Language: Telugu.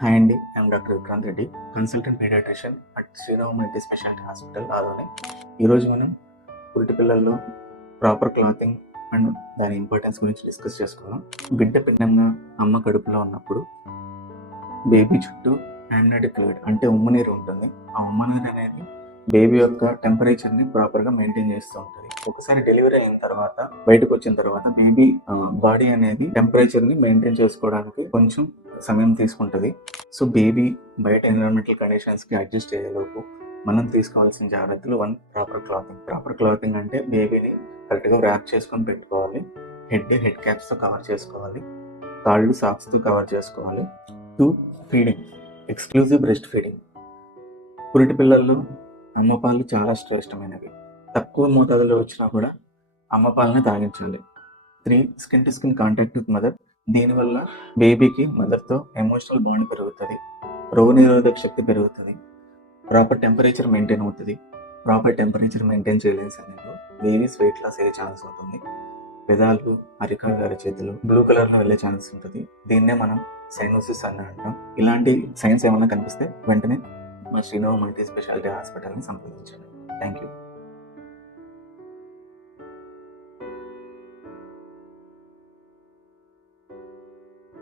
హాయ్ అండి, I'm doctor Vikrant Reddy, consultant paediatrician at Sriram multi speciality hospital Adoni. ఈరోజు మనం పురిటి పిల్లల్లో ప్రాపర్ క్లాతింగ్ అండ్ దాని ఇంపార్టెన్స్ గురించి డిస్కస్ చేసుకుందాం. బిడ్డ పిండంగా అమ్మ కడుపులో ఉన్నప్పుడు బేబీ చుట్టూ amniotic ఫ్లూయిడ్ అంటే ఉమ్మ నీరు ఉంటుంది. ఆ ఉమ్మ నీరు అనేది బేబీ యొక్క టెంపరేచర్ని ప్రాపర్గా మెయింటైన్ చేస్తూ ఉంటుంది. ఒకసారి డెలివరీ అయిన తర్వాత బయటకు వచ్చిన తర్వాత బేబీ బాడీ అనేది టెంపరేచర్ని మెయింటైన్ చేసుకోవడానికి కొంచెం సమయం తీసుకుంటుంది. సో బేబీ బయట ఎన్విరాన్మెంటల్ కండిషన్స్కి అడ్జస్ట్ అయ్యేలోపు మనం తీసుకోవాల్సిన జాగ్రత్తలు: ప్రాపర్ క్లాతింగ్ అంటే బేబీని కరెక్ట్గా ర్యాప్ చేసుకొని పెట్టుకోవాలి. హెడ్ క్యాప్స్తో కవర్ చేసుకోవాలి. కాళ్ళు సాక్స్తో కవర్ చేసుకోవాలి. 2, ఫీడింగ్, ఎక్స్క్లూజివ్ బ్రెస్ట్ ఫీడింగ్. పురిటి పిల్లల్లో అమ్మ పాలు చాలా శ్రేష్టమైనవి. తక్కువ మోతాదులో వచ్చినా కూడా అమ్మ పాలనే తాగించాలి. 3, skin to skin contact with mother. దీనివల్ల బేబీకి మదర్తో ఎమోషనల్ బాండ్ పెరుగుతుంది, రోగనిరోధక శక్తి పెరుగుతుంది, ప్రాపర్ టెంపరేచర్ మెయింటైన్ అవుతుంది. ప్రాపర్ టెంపరేచర్ మెయింటైన్ చేయలేని సమయంలో బేబీస్ వెయిట్ లాస్ అయ్యే ఛాన్స్ ఉంటుంది. పెదాలు, అరికాళ్ళు, అరచేతులు బ్లూ కలర్లో వెళ్ళే ఛాన్స్ ఉంటుంది. దీన్నే మనం సైనోసిస్ అని అంటాం. ఇలాంటి సైన్స్ ఏమైనా కనిపిస్తే వెంటనే మా శ్రీరామ్ మల్టీ స్పెషాలిటీ హాస్పిటల్ని సంప్రదించండి. Thank you.